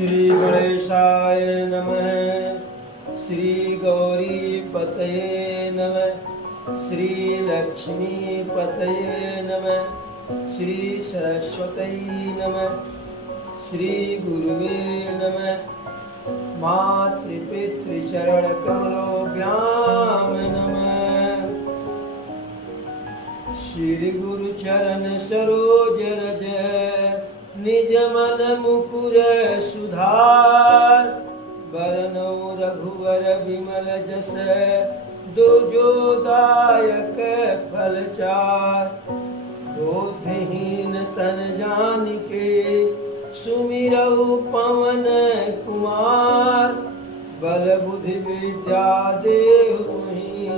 श्री गणेशाय नमः। श्री गौरी पतये नमः। श्री लक्ष्मी पतये नमः। श्री सरस्वती नमः। श्री गुरुवे नमः। मातृपितृचरण कमलोभ्याम नमः। श्री गुरु चरण सरोज रज निज मन मुकुर सुधार। बरनौ रघुवर विमल जस दुजो दायक फलचार। बोधहीन तन जानिके सुमिरौ पवन कुमार। बल बुद्धि विद्या देहु तुहि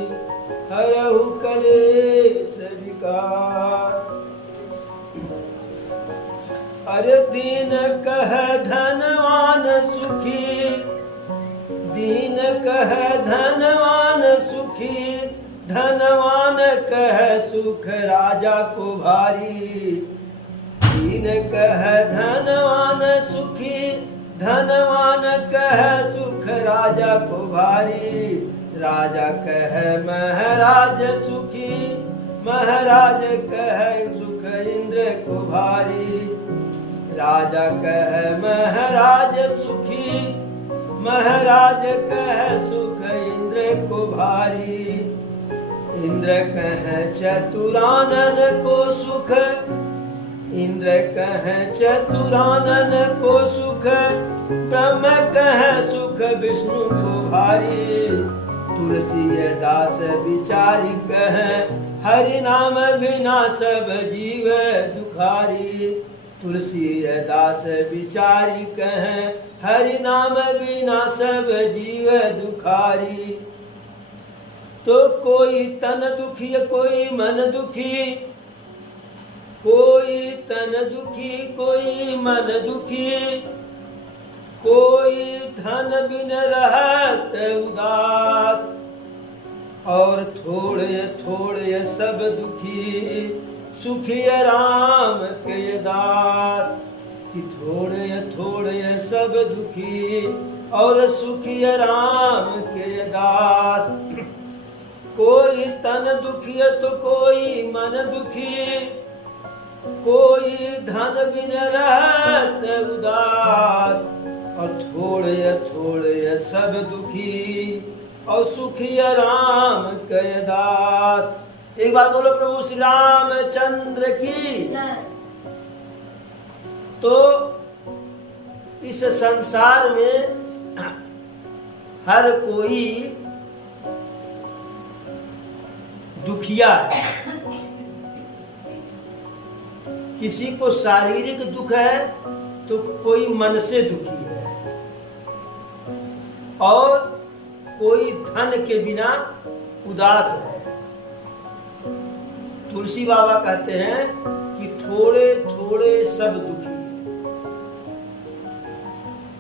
हरहु कलेश विकार। अरे दीन कह धनवान सुखी, दीन कह धनवान सुखी। धनवान कह सुख राजा को भारी। दीन कह धनवान सुखी, धनवान कह सुख राजा को भारी। राजा कह महाराज सुखी, महाराज कह सुख इंद्र को भारी। राजा कह महाराज सुखी, महाराज कह सुख इंद्र को भारी। इंद्र कह चतुरानन को सुख, इंद्र कह चतुरानन को सुख। ब्रह्म कह सुख विष्णु को भारी। तुलसी दास विचारी कह, हरि नाम बिना सब जीव दुखारी। तुलसी दास विचारी कह, हरि नाम बिना सब जीव दुखारी। तो कोई तन दुखी कोई मन दुखी, कोई तन दुखी कोई मन दुखी। कोई धन बिन रहत उदास, और थोड़े थोड़े सब दुखी। सुखी राम के दास, कि थोड़े थोड़े सब दुखी और सुखी राम के दास। कोई तन दुखी तो कोई मन दुखी। कोई धन बिन रहत उदास, और थोड़े थोड़े सब दुखी और सुखी राम के दास। एक बार बोलो प्रभु श्री रामचंद्र की। तो इस संसार में हर कोई दुखिया है। किसी को शारीरिक दुख है तो कोई मन से दुखी है, और कोई धन के बिना उदास है। तुलसी बाबा कहते हैं कि थोड़े थोड़े सब दुखी है।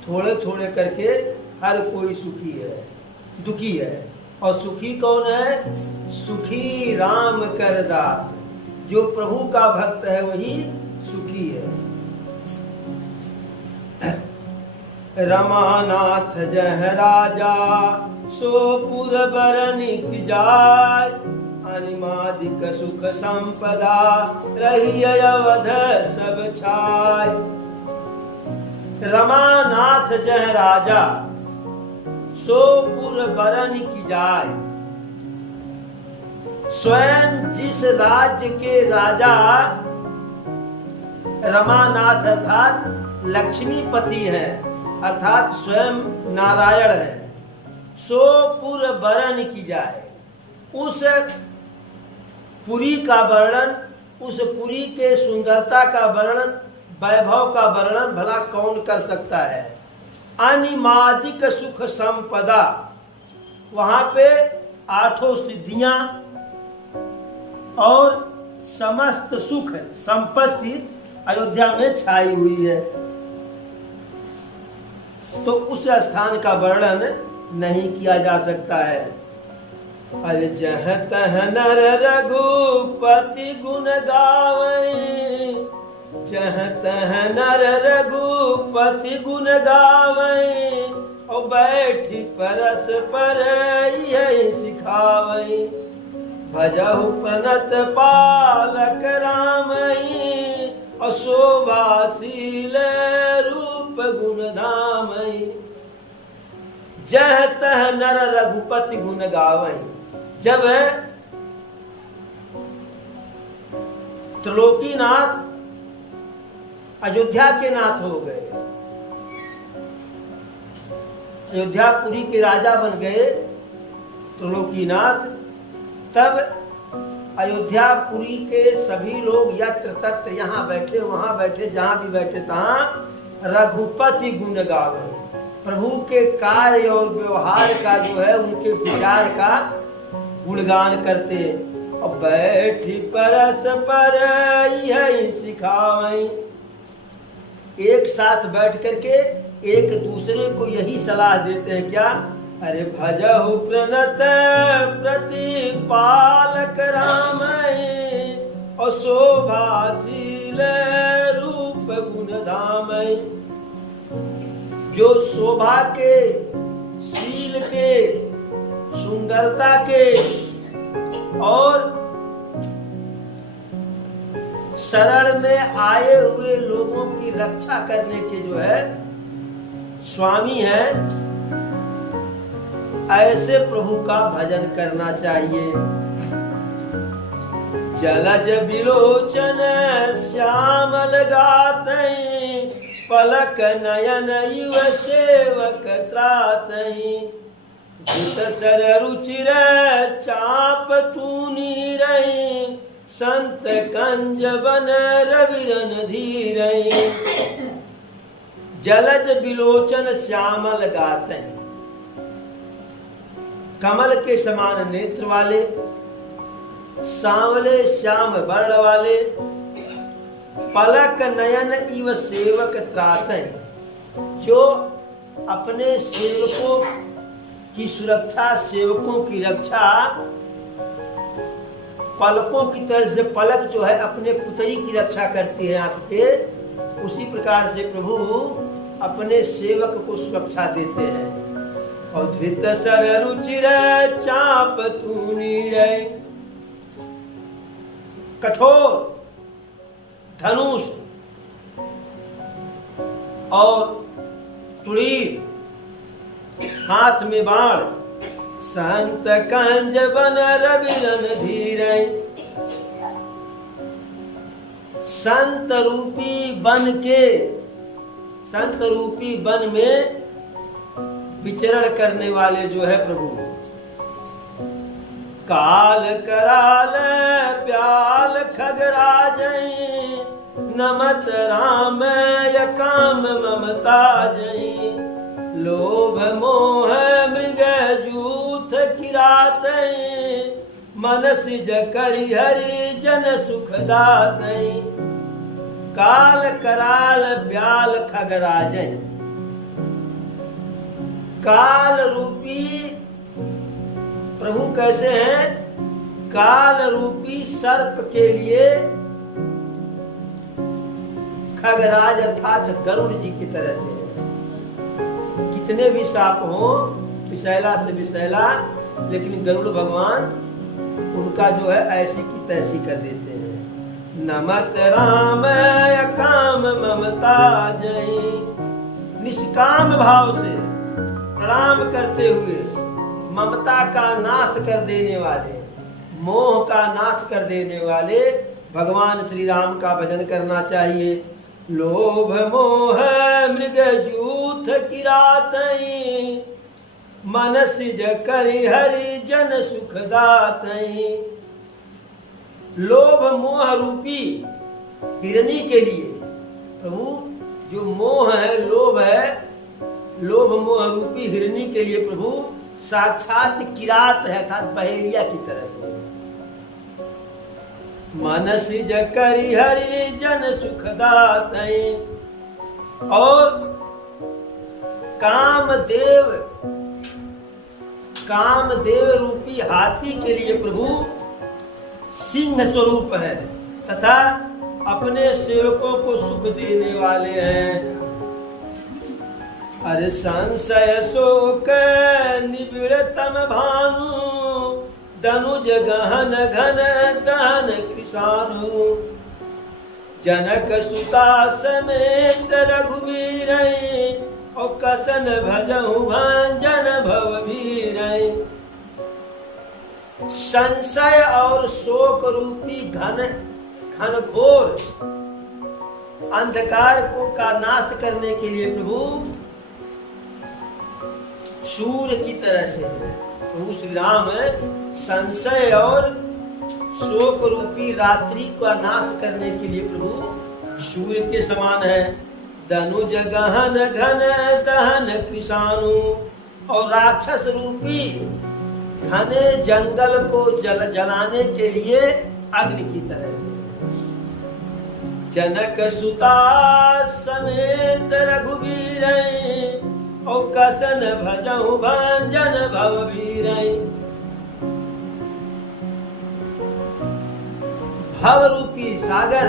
थोड़े थोड़े करके हर कोई सुखी है, दुखी है। और सुखी कौन है? सुखी राम कर दास। जो प्रभु का भक्त है वही सुखी है। रमानाथ जह राजा सोपुर बरनी की जाय। अनिमादिक सुख संपदा रही अवध सब छाय। रमानाथ जह राजा सोपुर बरन की जाय। स्वयं जिस राज्य के राजा रमानाथ अर्थात लक्ष्मीपति है, अर्थात स्वयं नारायण है। सोपुर बरन की जाए, उस पुरी का वर्णन, उस पुरी के सुंदरता का वर्णन, वैभव का वर्णन भला कौन कर सकता है। अनिमादिक सुख संपदा, वहां पे आठों सिद्धियां और समस्त सुख संपत्ति अयोध्या में छाई हुई है। तो उस स्थान का वर्णन नहीं किया जा सकता है। अरे जह तह नर रघुपति गुण गावै। जह तह नर रघु रघुपति गुण गावै और बैठी परस पर यही सिखावै भजहु प्रणत पालक रामई और शोभाशील रूप गुण धामई जह तह नर रघुपति गुण गावई। जब त्रिलोकीनाथ अयोध्या के नाथ हो गए, अयोध्यापुरी के राजा बन गए त्रिलोकीनाथ, तब अयोध्यापुरी के सभी लोग यत्र तत्र यहाँ बैठे वहां बैठे जहां भी बैठे तहां रघुपति गुण गावे, प्रभु के कार्य और व्यवहार का जो है उनके विचार का गुणगान करते और बैठी परस पर यही सिखावई। एक साथ बैठ करके एक दूसरे को यही सलाह देते हैं क्या, अरे भजहु प्रणत प्रतिपालक रामई और शोभाशील रूप गुण धामई। जो शोभा के, शील के, सुंदरता के और शरण में आए हुए लोगों की रक्षा करने के जो है स्वामी है, ऐसे प्रभु का भजन करना चाहिए। जलज बिलोचन श्यामल गातई पलक नयन युव सेवक त्रातई जित सर रुचिर चाप तूनी रही संत कंज बन रविरन धीरई। जलज बिलोचन श्यामल गाते, कमल के समान नेत्र वाले, सांवले श्याम वर्ण वाले, पलक नयन इव सेवक त्राते, जो अपने सेवकों की सुरक्षा, सेवकों की रक्षा पलकों की तरह से, पलक जो है अपने पुतरी की रक्षा करती है आंख पे, उसी प्रकार से प्रभु अपने सेवक को सुरक्षा देते हैं। और धृत सर रुचिर चाप तूनी रे, कठोर धनुष और तुड़ीर, हाथ में बाण, संत कंज बन रविरन धीरे। संत रूपी बन के, संत रूपी वन में विचरण करने वाले जो है प्रभु, काल कराल प्याल खगराजई नमत राम यकाम ममता जई लोभ मोह मृग जूथ किरातई मनसिज करि हरि जन सुखदातई। काल कराल ब्याल खगराजय, काल रूपी प्रभु कैसे हैं, काल रूपी सर्प के लिए खगराज अर्थात गरुड़ जी की तरह से, कितने भी सांप हो विषैला से विषैला, लेकिन गरुड़ भगवान उनका जो है ऐसी की तैसी कर देते हैं। नमत राम काम ममता जय, निष्काम भाव से प्रणाम करते हुए ममता का नाश कर देने वाले, मोह का नाश कर देने वाले भगवान श्री राम का भजन करना चाहिए। लोभ मोह मृग जूथ किरातई मनसिज करि हरि जन सुखदातई। लोभ मोह रूपी हिरनी के लिए प्रभु जो मोह है, लोभ है, लोभ मोह रूपी हिरनी के लिए प्रभु साक्षात किरात है, अर्थात बहेलिया की तरह से। मनसिज करि हरि जन सुखदातई। और कामदेव, कामदेव रूपी हाथी के लिए प्रभु सिंह स्वरूप है तथा अपने सेवकों को सुख देने वाले हैं। अरे संशय शोक निबिड़ तम भानु, दनुज गहन घन दहन कृषाणु। जनक सुता समेत रघुवीर, और कसन भजहु भंजन भववीर। संशय और शोक रूपी घनघोर अंधकार को का नाश करने के लिए प्रभु सूर्य की तरह से है। प्रभु श्री राम संशय और शोक रूपी रात्रि का नाश करने के लिए प्रभु सूर्य के समान है। दनुज गहन घन दहन कृषाणु, और राक्षस रूपी घने जंगल को जलाने के लिए अग्नि की तरह से। जनक सुता समेत रघुवीर, और कसन भजहु भंजन भववीर। भव रूपी सागर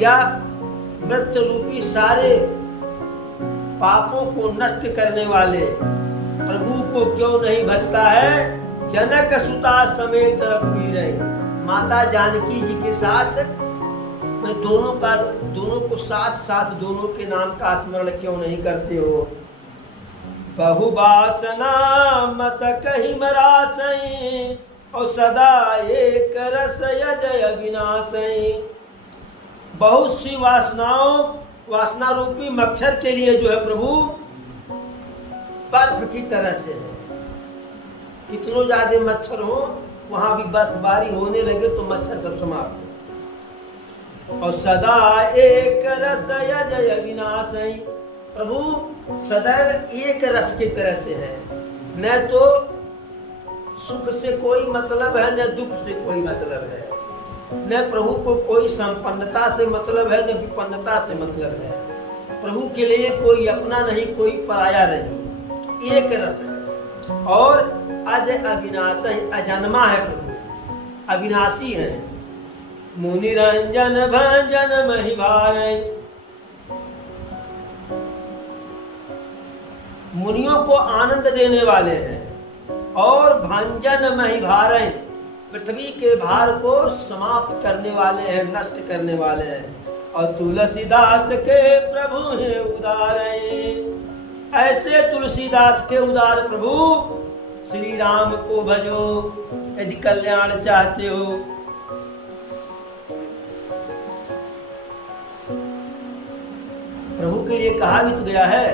या मृत रूपी सारे पापों को नष्ट करने वाले प्रभु को क्यों नहीं भजता है? जनक सुता समेत रघुवीर, माता जानकी जी के साथ दोनों को साथ दोनों के नाम का स्मरण क्यों नहीं करते हो? बहुवासना मत कही मरासई, और सदा एक रस यजय विनाशई। बहुत सी वासना रूपी मच्छर के लिए जो है प्रभु बर्फ की तरह से है। कितनों ज्यादा मच्छर हो, वहां भी बर्फबारी होने लगे तो मच्छर सब समाप्त। और सदा एक रस यजय विनाशई, प्रभु सदैव एक रस की तरह से है। न तो सुख से कोई मतलब है, न दुख से कोई मतलब है। न प्रभु को कोई संपन्नता से मतलब है, न विपन्नता से मतलब है। प्रभु के लिए कोई अपना नहीं, कोई पराया नहीं, एक रस है। और अजय अविनाशी, अजन्मा है प्रभु, अविनाशी है। मुनि रंजन भंजन महिभार, मुनियों को आनंद देने वाले हैं। और भंजन महिभार, पृथ्वी के भार को समाप्त करने वाले हैं, नष्ट करने वाले हैं। और तुलसीदास के प्रभु हैं उदार, ऐसे तुलसीदास के उदार प्रभु श्री राम को भजो यदि कल्याण चाहते हो। प्रभु के लिए कहा भी तो गया है,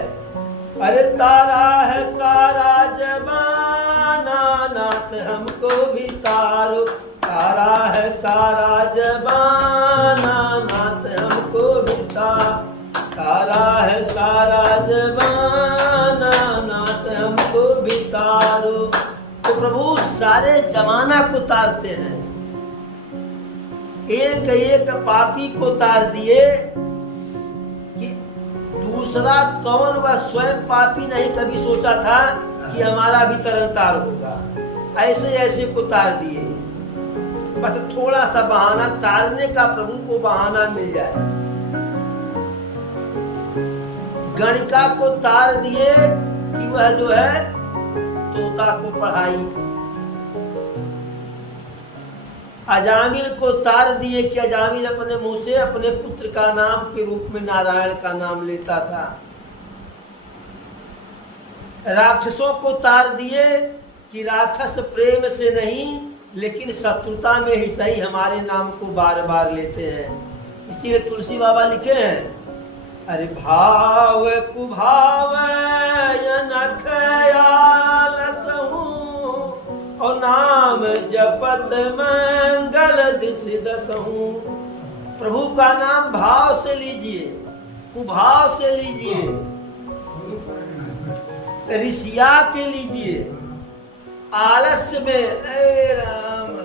अरे तारा है सारा जमाना, नाथ हमको भी तारो। तारा है सारा जमाना, नाथ हमको भी तारा है सारा जमाना, नाथ हमको भी तारो। तो प्रभु सारे जमाना को तारते हैं। एक एक पापी को तार दिए कि दूसरा कौन? वह स्वयं पापी नहीं कभी सोचा था कि हमारा भी तरन तार होगा। ऐसे ऐसे को तार दिए। बस थोड़ा सा बहाना तारने का प्रभु को बहाना मिल जाए। गणिका को तार दिए कि वह जो है तोता को पढ़ाई। अजामिल को तार दिए कि अजामिल अपने मुंह से अपने पुत्र का नाम के रूप में नारायण का नाम लेता था। राक्षसों को तार दिए कि राक्षस प्रेम से नहीं लेकिन शत्रुता में ही सही हमारे नाम को बार बार लेते हैं। इसीलिए तुलसी बाबा लिखे हैं, अरे भाव कुभाव और नाम जपत मंगल दिस दसहूं। प्रभु का नाम भाव से लीजिए, कुभाव से लीजिए, ऋषिया के लीजिए, आलस्य में राम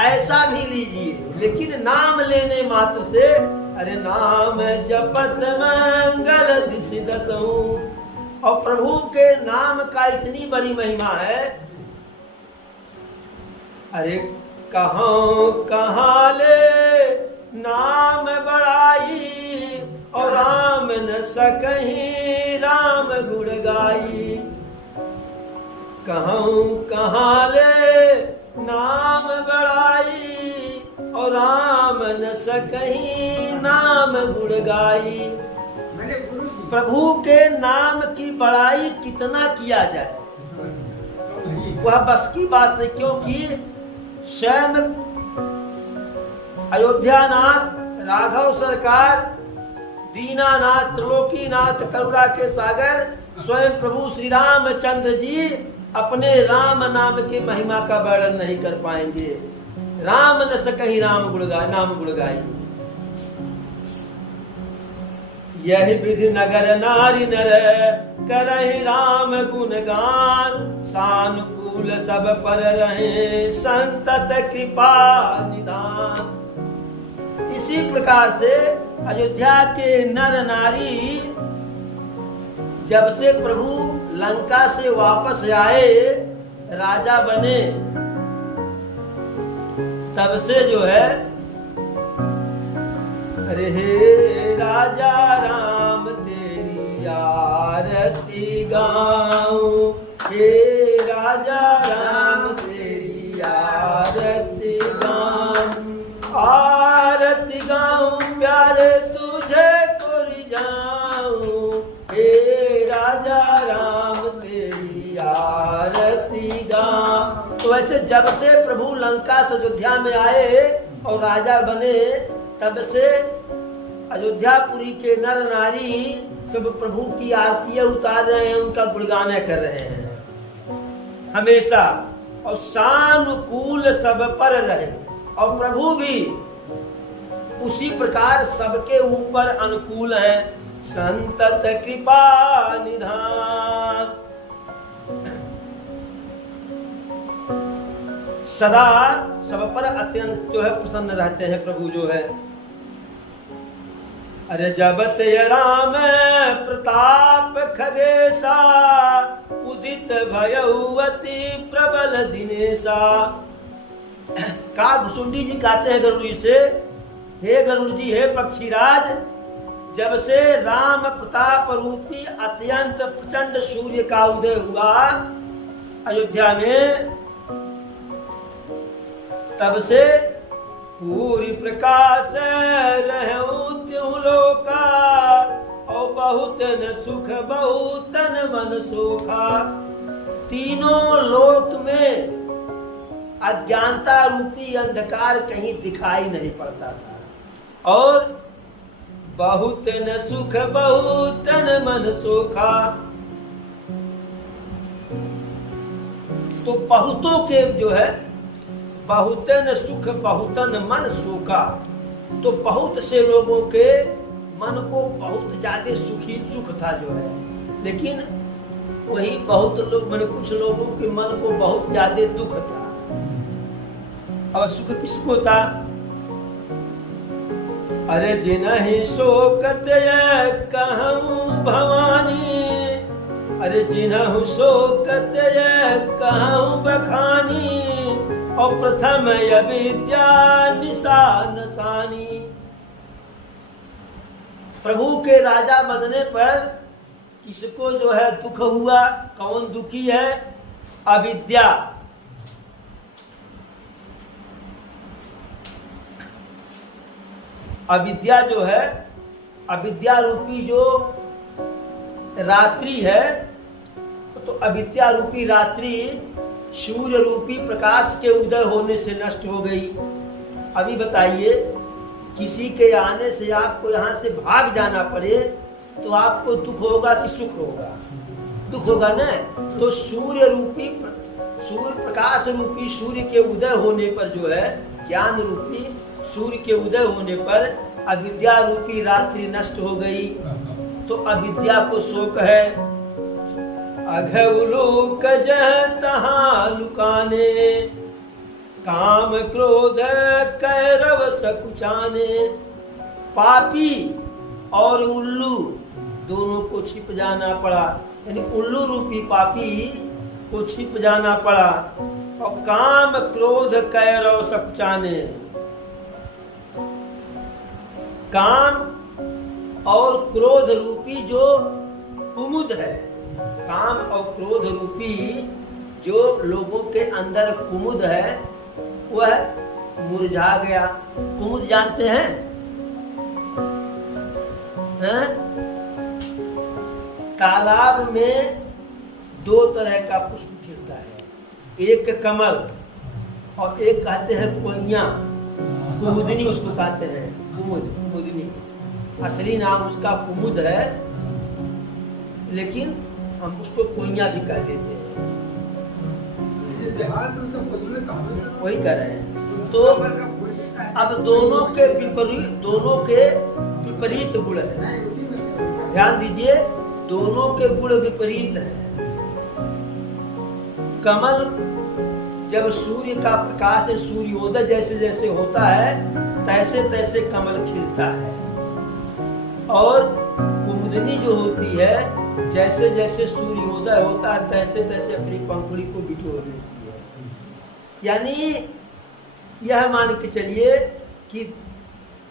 ऐसा भी लीजिए, लेकिन नाम लेने मात्र से अरे नाम जपत मंगल दिस दसहूं। और प्रभु के नाम का इतनी बड़ी महिमा है, अरे कहाँ कहाँ ले नाम बड़ाई सकहीं राम गुण गाई। कहूँ कहाँ ले नाम बड़ाई, और राम न सकहीं नाम गुण गाई। प्रभु के नाम की बड़ाई कितना किया जाए वह बस की बात नहीं, क्योंकि स्वयं अयोध्यानाथ राघव सरकार, दीनानाथ, त्रिलोकीनाथ, करुणा के सागर स्वयं प्रभु श्री रामचंद्र जी अपने राम नाम की महिमा का वर्णन नहीं कर पाएंगे। राम न सकहीं नाम गुण गाई। यही विधि नगर नारी नर करहि राम गुण गान। सानुकूल सब पर रहे संतत कृपा निधान। इसी प्रकार से अयोध्या के नर नारी जब से प्रभु लंका से वापस आए, राजा बने, तब से जो है अरे हे राजा राम तेरी आरती गाऊं, हे राजा राम तेरी आरती गाऊं। आरती गाऊं प्यारे तुझे को रिझाऊं, हे राजा राम तेरी आरती गाऊं। तो ऐसे जब से प्रभु लंका से अयोध्या में आए और राजा बने, तब से अयोध्यापुरी के नर नारी सब प्रभु की आरतियां उतार रहे हैं, उनका गुणगान कर रहे हैं हमेशा। और सानुकूल सब पर रहे, और प्रभु भी उसी प्रकार सबके ऊपर अनुकूल है। संतत कृपा निधान, सदा सब पर अत्यंत जो है प्रसन्न रहते हैं प्रभु जो है। अरे जब ते राम प्रताप खगेशा, उदित भयउवती प्रबल दिनेशा। कागभुसुंडी जी कहते हैं गरुड़ जी से, हे गरुड़ जी, हे पक्षीराज, जब से राम प्रताप रूपी अत्यंत प्रचंड सूर्य का उदय हुआ अयोध्या में, तब से पूरी प्रकाश रहूं त्यों लोका, और बहुत न सुख बहुत न मन सोखा। तीनों लोक में अज्ञानता रूपी अंधकार कहीं दिखाई नहीं पड़ता था, और बहुत न सुख बहुत न मन सोखा। तो बहुतों के जो है बहुतन सुख बहुतन मन सोखा, तो बहुत से लोगों के मन को बहुत ज्यादा सुख था जो है, लेकिन वही बहुत लोग मैंने कुछ लोगों के मन को बहुत ज्यादा दुख था। और सुख किसको था? अरे जिन्हि शोकत कहूँ भवानी, अरे जिन्हु शोकत कहूँ बखानी, और प्रथम अविद्या निशान सानी। प्रभु के राजा बनने पर किसको जो है दुख हुआ? कौन दुखी है? अविद्या। अविद्या जो है, अविद्या रूपी जो रात्रि है, तो अविद्या रूपी रात्रि सूर्य रूपी प्रकाश के उदय होने से नष्ट हो गई। अभी बताइए, किसी के आने से आपको यहाँ से भाग जाना पड़े तो आपको दुख होगा कि सुख होगा? दुख होगा न। तो सूर्य रूपी सूर्य प्रकाश रूपी सूर्य के उदय होने पर जो है, ज्ञान रूपी सूर्य के उदय होने पर अविद्या रूपी रात्रि नष्ट हो गई। तो अविद्या को शोक है। अघउलोक जह तहाँ लुकाने, काम क्रोध कैरव सकुचाने। पापी और उल्लू दोनों को छिप जाना पड़ा, यानी उल्लू रूपी पापी को छिप जाना पड़ा। और काम क्रोध कैरव सकुचाने, काम और क्रोध रूपी जो कुमुद है, काम और क्रोध रूपी जो लोगों के अंदर कुमुद है वह मुरझा गया। कुमुद जानते हैं? तालाब में दो तरह का पुष्प खिलता है, एक कमल और एक कहते हैं कोइया, कुमुदनी उसको कहते हैं, कुमुदनी। असली नाम उसका कुमुद है, लेकिन हम उसको कोइया भी कह देते हैं, वही कह रहे हैं। तो अब दोनों के विपरीत गुण है, ध्यान दीजिए, दोनों के गुण विपरीत हैं। कमल जब सूर्य का प्रकाश, सूर्योदय जैसे जैसे होता है तैसे तैसे कमल खिलता है, और कुमुदनी जो होती है जैसे जैसे सूर्योदय होता है तैसे तैसे अपनी पंखुड़ी को बिटोर लेती है। यानी यह मान के चलिए कि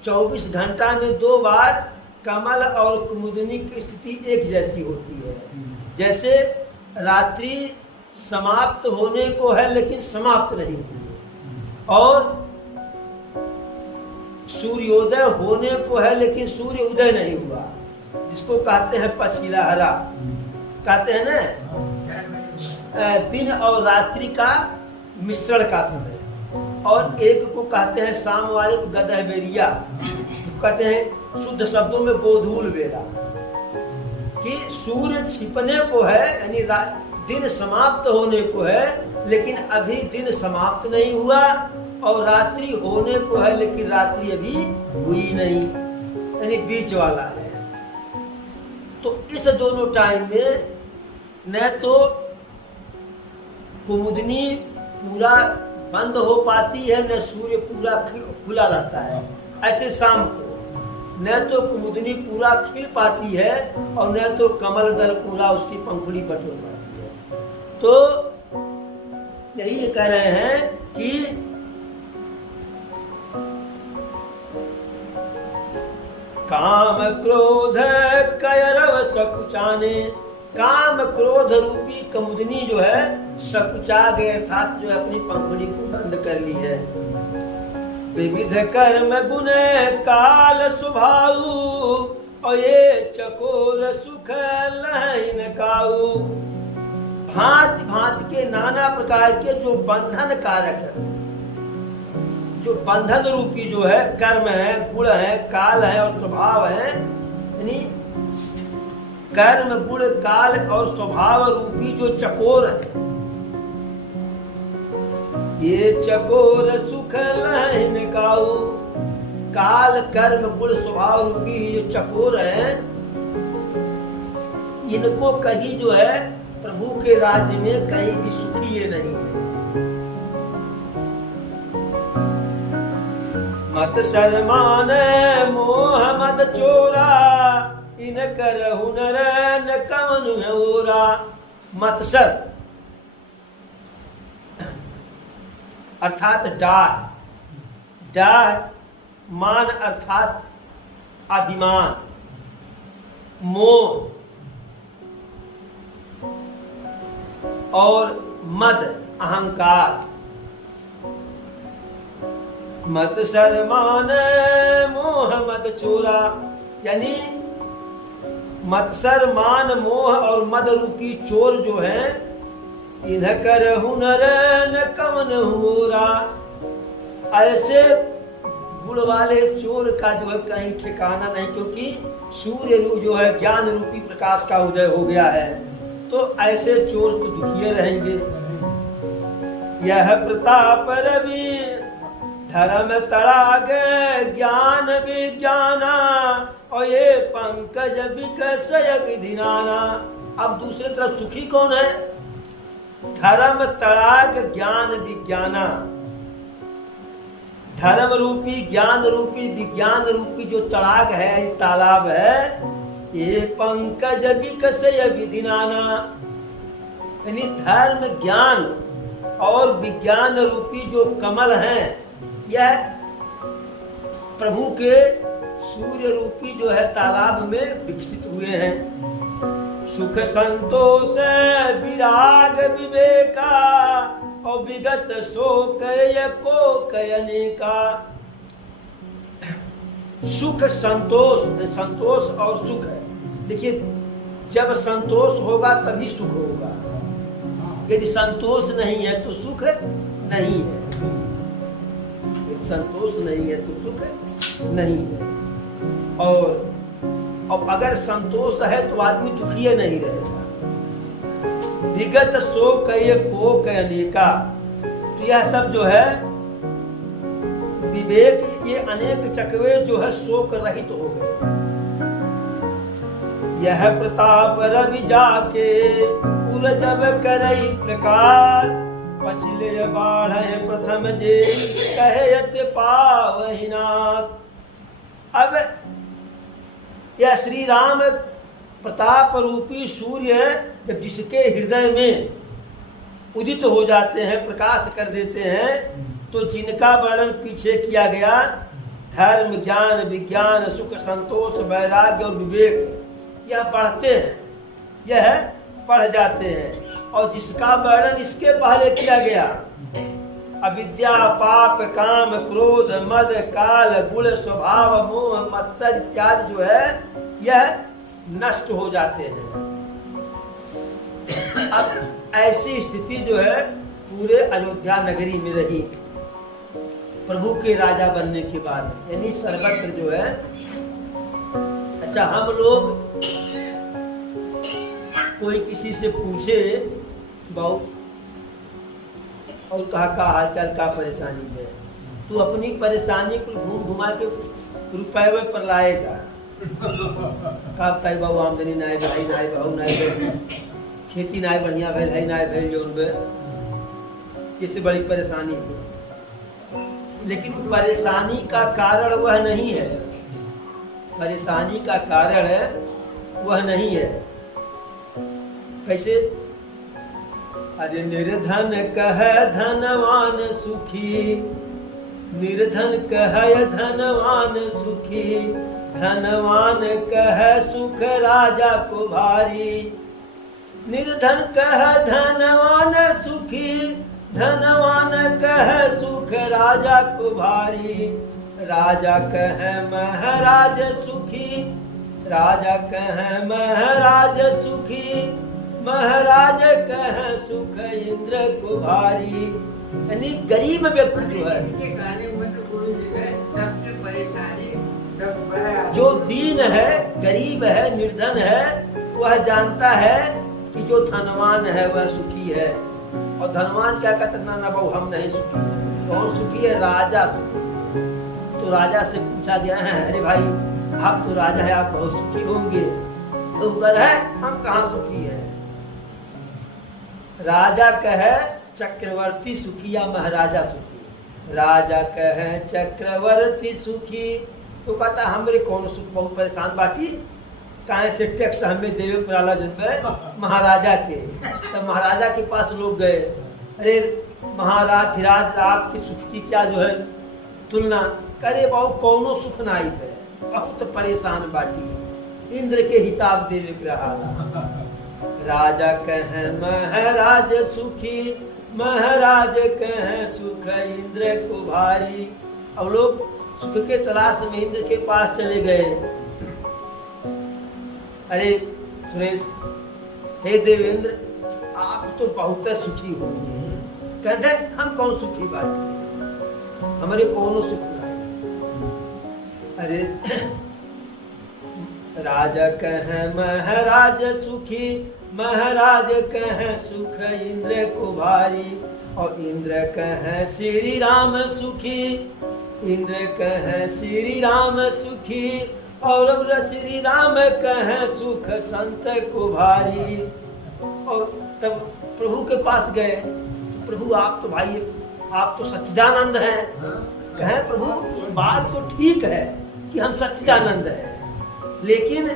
24 घंटा में 2 बार कमल और कुमुदनी की स्थिति एक जैसी होती है। जैसे रात्रि समाप्त होने को है लेकिन समाप्त नहीं हुई, और सूर्योदय होने को है लेकिन सूर्य उदय नहीं हुआ, जिसको कहते हैं पछिला हरा, कहते हैं ना, दिन और रात्रि का मिश्रण का समय। और एक को कहते हैं शाम वाले को गदह बेरिया, कहते हैं शुद्ध शब्दों में गोधूल बेला, कि सूर्य छिपने को है, यानी दिन समाप्त होने को है लेकिन अभी दिन समाप्त नहीं हुआ, और रात्रि होने को है लेकिन रात्रि अभी हुई नहीं, यानी बीच वाला है। तो इस दोनों टाइम में न तो कुमुदनी पूरा बंद हो पाती है, न सूर्य पूरा खुला रहता है। ऐसे शाम को न तो कुमुदनी पूरा खिल पाती है और न तो कमल दल पूरा उसकी पंखुड़ी बटोर पाती है। तो यही कह रहे हैं कि काम क्रोध कयरव सकुचाने, काम क्रोध रूपी कुमुदनी जो है सकुचा गए, अर्थात जो अपनी पंखुड़ी को बंद कर ली है। विविध कर्म गुण काल स्वभाव, और ये चकोर सुख लहन काऊ। भांति भांति के नाना प्रकार के जो बंधन कारक है, जो बंधन रूपी जो है कर्म है, गुण है, काल है और स्वभाव है, यानी कर्म गुण काल और स्वभाव रूपी जो चकोर है, ये चकोर सुख लहन काऊ। काल कर्म गुण स्वभाव रूपी जो चकोर है, इनको कहीं जो है प्रभु के राज्य में कहीं भी सुखी ये नहीं है। मत शर्मान मोह मद चोरा, इन कर हुनर न कमन ओरा। मत्सर अर्थात डाह, डाह मान अर्थात अभिमान, मोह और मद अहंकार। मत शर्मान मोह मद चोरा, यानी मत्सर मान मोह और मद रूपी चोर जो है, इन्ह कर हुनर न कमन होरा। ऐसे गुण वाले चोर का जो है कहीं ठिकाना नहीं, क्योंकि सूर्य जो है ज्ञान रूपी प्रकाश का उदय हो गया है, तो ऐसे चोर तो दुखिए रहेंगे। यह प्रताप रवि धर्म तड़ाग ज्ञान विज्ञाना, और ये पंकज विकसय विधिनाना। अब दूसरी तरफ सुखी कौन है? धर्म तड़ाग ज्ञान विज्ञाना, धर्म रूपी ज्ञान रूपी विज्ञान रूपी जो तड़ाग है, तालाब है, ये पंकज विकसय विधिनाना, यानी धर्म ज्ञान और विज्ञान रूपी जो कमल हैं, यह प्रभु के सूर्य रूपी जो है तालाब में विकसित हुए हैं। सुख संतोष विराग विवेका और विगत शोक को कयने का। सुख संतोष, संतोष और सुख है। देखिए, जब संतोष होगा तभी सुख होगा, यदि संतोष नहीं है तो सुख नहीं है। यदि संतोष नहीं है तो सुख नहीं है। और अब अगर संतोष है तो आदमी दुखी नहीं रहेगा। विगत शोक को अनेका, तो यह सब जो है विवेक, ये अनेक चकवे जो है शोक रहित हो गए। यह प्रताप रवि जाके उर जब करई प्रकार, पछले बाढ़ प्रथम जे कहत पावहिनाथ। अब यह श्री राम प्रताप रूपी सूर्य जब जिसके हृदय में उदित हो जाते हैं, प्रकाश कर देते हैं, तो जिनका वर्णन पीछे किया गया, धर्म ज्ञान विज्ञान सुख संतोष वैराग्य और विवेक, यह बढ़ते हैं, यह बढ़ जाते हैं। और जिसका वर्णन इसके पहले किया गया, अविद्या पाप काम क्रोध मद काल गुण स्वभाव मोह मत्सर इत्यादि जो है यह नष्ट हो जाते हैं। अब ऐसी स्थिति जो है पूरे अयोध्या नगरी में रही प्रभु के राजा बनने के बाद, यानी सर्वत्र जो है। अच्छा, हम लोग कोई किसी से पूछे बहुत और कहा का हाल चाल का परेशानी है, तू अपनी परेशानी को घूम घुमा के रुपये पर लाएगा। का बाबू आमदनी नाय भाई नाय बहू नाय खेती नाय बढ़िया भेल है नाय भेल जो इससे बड़ी परेशानी है। लेकिन परेशानी का कारण वह नहीं है, परेशानी का कारण है वह नहीं है। कैसे? अरे निर्धन कह धनवान सुखी, निर्धन कह धनवान सुखी, धनवान कह सुख राजा को भारी। निर्धन कह धनवान सुखी, धनवान कह सुख राजा को भारी। राजा कह महाराज सुखी, राजा कह महाराज सुखी, महाराज कह सुख इंद्र को भारी। यानी गरीब व्यक्ति जो है, जो दीन है, गरीब है, निर्धन है, वह जानता है कि जो धनवान है वह सुखी है। और धनवान क्या कहते ना ना बहु हम नहीं सुखी है। कौन सुखी है? राजा सुखी है। तो राजा से पूछा गया है, अरे भाई आप तो राजा है, आप बहुत सुखी होंगे। तो कर है हम कहाँ सुखी है? राजा कहे चक्रवर्ती सुखी या महाराजा सुखी। राजा कहे चक्रवर्ती सुखी, तो कहता हमरे कौन सुख, बहुत परेशान बाटी कहाँ से टैक्स हमें देवे पुराला जन्म महाराजा के। तब महाराजा के पास लोग गए, अरे महाराज धीराज आपकी सुख की क्या जो है तुलना करे, बहु कौनो सुख नाई है, बहुत परेशान बाटी, इंद्र के हिसाब देवे रहा। राजा कह महाराज सुखी, महाराज कह सुख इंद्र को भारी। अब लोग सुख के तलाश में इंद्र के पास चले गए। अरे सुरेश, हे देवेंद्र, आप तो बहुत सुखी होंगे। कहते हम कौन सुखी बाटी, हमारे कौन सुख नहीं। अरे राजा कह महाराज सुखी, महाराज कह सुख इंद्र को भारी। और इंद्र कह श्री राम सुखी, इंद्र कह श्री राम सुखी। और श्री राम कह सुख संत को भारी। और तब प्रभु के पास गए, प्रभु आप तो भाई, आप तो सच्चिदानंद हैं। कहे प्रभु ये बात तो ठीक है कि हम सच्चिदानंद हैं, लेकिन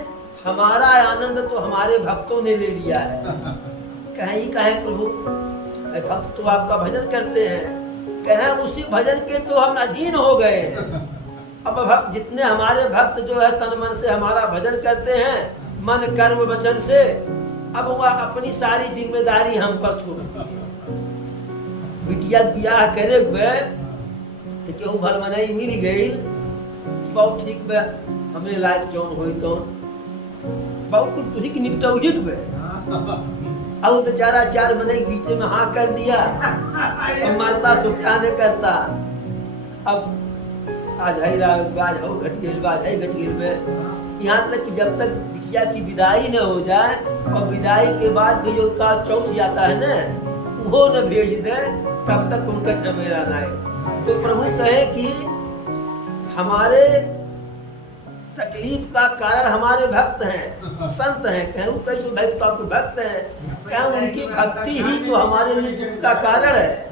हमारा आनंद तो हमारे भक्तों ने ले लिया है। कहीं कहे प्रभु भक्त तो आपका भजन करते हैं, कहे उसी भजन के तो हम अधीन हो गए हैं। अब जितने हमारे भक्त जो है तन मन से हमारा भजन करते हैं, मन कर्म वचन से, अब वह अपनी सारी जिम्मेदारी हम पर छोड़, बिटिया ब्याह करे हुए तो केहू भर मनाई मिल गई, बहुत ठीक बे, हमने लायक जौन होई तो बहुत कुछ तुही की निपटाऊ हित बे। अब बेचारा 4 महीने के बीच में हाँ कर दिया, और मरता सुखा ने करता। अब आज है आज हो घट गेल, आज है घट गेल में, यहाँ तक कि जब तक बिटिया की विदाई न हो जाए, और विदाई के बाद भी जो का चौथ जाता है न, वो न भेज दे, तब तक उनका झमेला न है। तो प्रभु कहे कि हमारे तकलीफ का कारण हमारे भक्त हैं, संत हैं, कहूँ कैसे भक्त तो आपके भक्त हैं, क्या उनकी भक्ति ही तो हमारे लिए दुख का कारण है।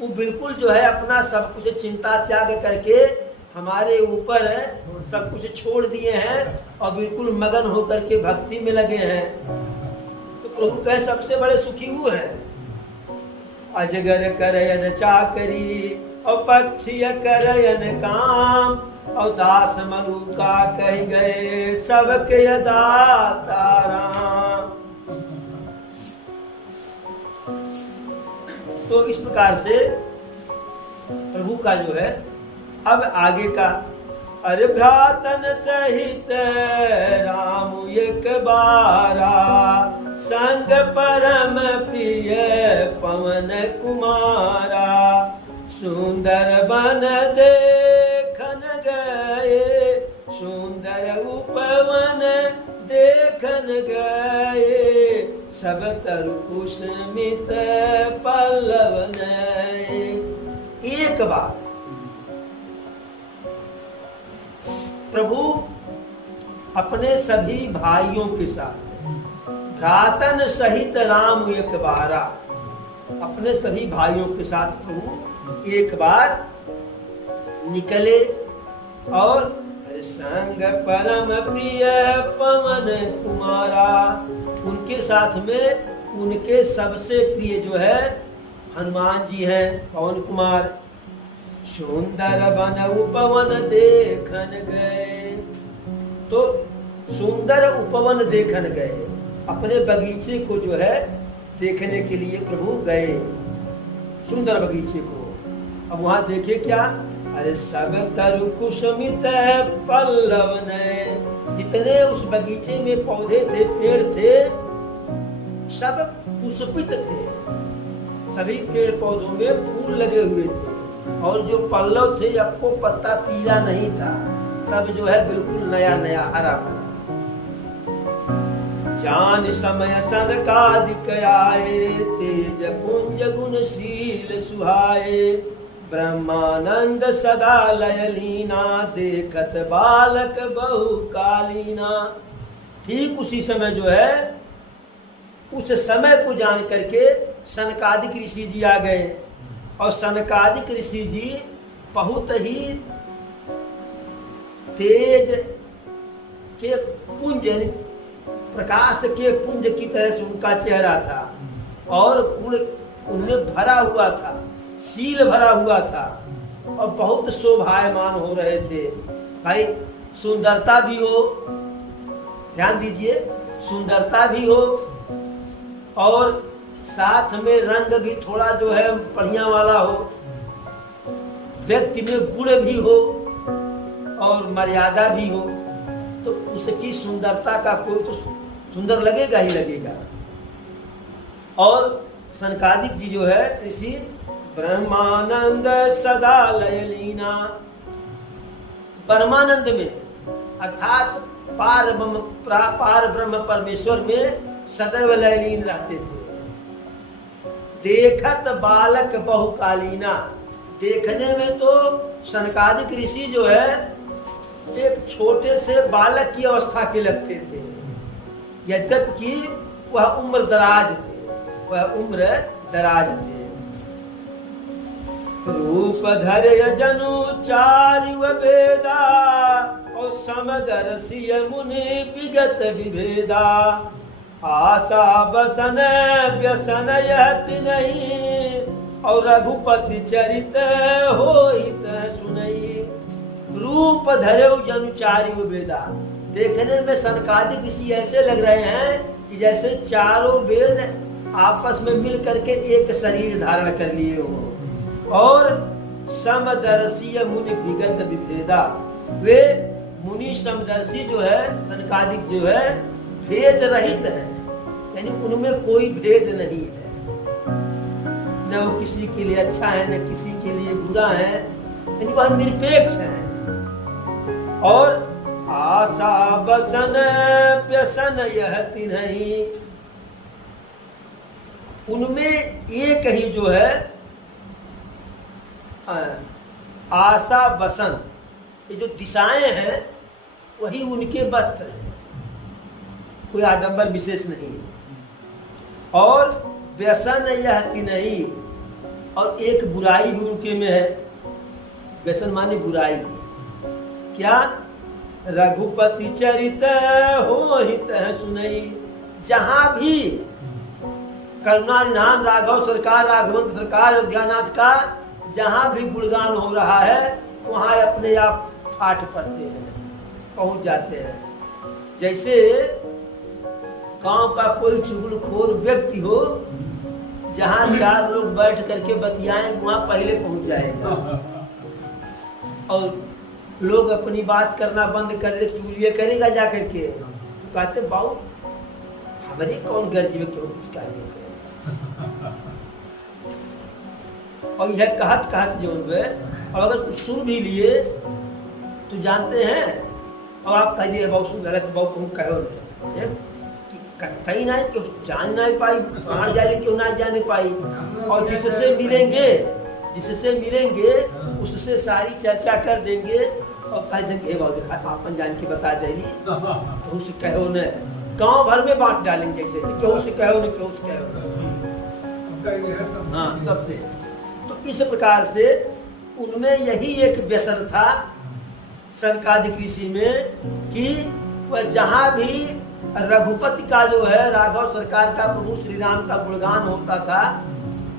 वो बिल्कुल जो है अपना सब कुछ चिंता त्याग करके हमारे ऊपर सब कुछ छोड़ दिए हैं और बिल्कुल मगन होकर के भक्ति में लगे हैं। तो प्रभु कहे सबसे बड़े सुखी वो है। अजगर करयन चाकरी और पक्षी करयन काम, और दास मलुका कह गए सबके दाता राम। तो इस प्रकार से प्रभु का जो है अब आगे का, अरे भ्रातन सहित राम एक बारा, संग परम प्रिय पवन कुमारा, सुंदर बन देखन गए, सुंदर उपवन देखन गए, सब तरु कुसुमित पल्लव नए। एक बार प्रभु अपने सभी भाइयों के साथ, भ्रातन सहित राम एक बारा, अपने सभी भाइयों के साथ प्रभु एक बार निकले, और संग परम प्रिय पवन कुमारा, उनके साथ में उनके सबसे प्रिय जो है हनुमान जी हैं, पवन कुमार। सुंदर बन उपवन देखन गए, तो सुंदर उपवन देखन गए, अपने बगीचे को जो है देखने के लिए प्रभु गए, सुंदर बगीचे को। अब वहां देखे क्या, अरे सब तरु कुसुमित पल्लव नए, जितने उस बगीचे में पौधे थे, पेड़ थे, सब पुष्पित थे, सभी पेड़ पौधों में फूल लगे हुए थे, और जो पल्लव थे आपको पत्ता पीला नहीं था, सब जो है बिल्कुल नया नया हरा भरा। जान समय सनकादिक आए, तेज पुंज गुणशील सुहाए, ब्रह्मानंद सदा लय लीना, देखत बालक बहु कालीना। ठीक उसी समय जो है, उस समय को जान करके सनकादिक ऋषि जी आ गए, और सनकादिक ऋषि जी बहुत ही तेज के पुंज, प्रकाश के पुंज की तरह से उनका चेहरा था, और गुण उनमें भरा हुआ था, शील भरा हुआ था, और बहुत शोभायमान हो रहे थे। भाई सुंदरता भी हो, ध्यान दीजिए, सुंदरता भी हो, और साथ में रंग भी थोड़ा जो है बढ़िया वाला हो, व्यक्ति में गुण भी हो और मर्यादा भी हो, तो उसकी सुंदरता का कोई तो सुंदर लगेगा ही लगेगा। और सनकादिक जी जो है ऋषि, ब्रह्मानंद सदा लय लीना, ब्रह्मानंद में अर्थात पार ब्रह्म परमेश्वर में सदैव लयलीन रहते थे। देखत बालक बहुकालीना, देखने में तो सनकादिक ऋषि जो है एक छोटे से बालक की अवस्था के लगते थे, यद्यपि वह उम्र दराज थे। रूप धरे जनु चारु वेदा, और समदर्शी मुनि विगत विभेदा, आशा बसन व्यसन यति नहीं, और रघुपति चरित होइत सुनई। रूप धरे जनुचारी वेदा। देखने में सनकादिक ऋषि ऐसे लग रहे हैं कि जैसे चारों वेद आपस में मिल करके एक शरीर धारण कर लिए हो। और समदर्शी मुनि विगत विभेदा, वे मुनि समदर्शी जो है सनकादिक जो है भेद रहित है, यानी उनमें कोई भेद नहीं है, न वो किसी के लिए अच्छा है न किसी के लिए बुरा है, यानी वह निरपेक्ष है। और आशा बसन व्यसन यह तिन्हीं, उनमें एक ही जो है आशा बसन, ये जो दिशाएं हैं वही उनके वस्त्र हैं, कोई आडंबर विशेष नहीं है। और व्यसन यह तिन्हीं, और एक बुराई भी उनके में है। व्यसन माने बुराई, क्या? रघुपति चरित हो हित है सुनई, जहां भी करुणा निधान राघव सरकार, राघवंत सरकार, अयोध्यानाथ का जहां भी गुणगान हो रहा है वहां अपने आप फाट पड़ते हैं, पहुंच जाते हैं। जैसे गांव का कोई चुगलखोर व्यक्ति हो, जहां चार लोग बैठ करके बतियाएं वहां पहले पहुंच जाएगा, और लोग अपनी बात करना बंद कर दे, चुगलियां करेगा जा करके, तो कहते बाबू हमारी कौन गर्ज में क्यों कुछ कहेंगे। और यह कहत कहत जो है, और अगर कुछ सुन भी लिए तो जानते हैं, और आप कह दिए बहुत सुन गलत बहुत कहूँ कहो कहीं ना क्यों जान ना पाई, बाहर जाने क्यों ना जाने पाई। और जिससे मिलेंगे उससे सारी चर्चा कर देंगे और कह देंगे बहुत देखा आपन जान के बता देली, केहू से कहो न, गाँव भर में बांट डालेंगे, जैसे केहू से कहो न, केहू से कहो। हाँ, सबसे। तो इस प्रकार से उनमें यही एक व्यसन था सनकादिक ऋषि में, कि वह जहाँ भी रघुपति का जो है राघव सरकार का, प्रभु श्री राम का गुणगान होता था,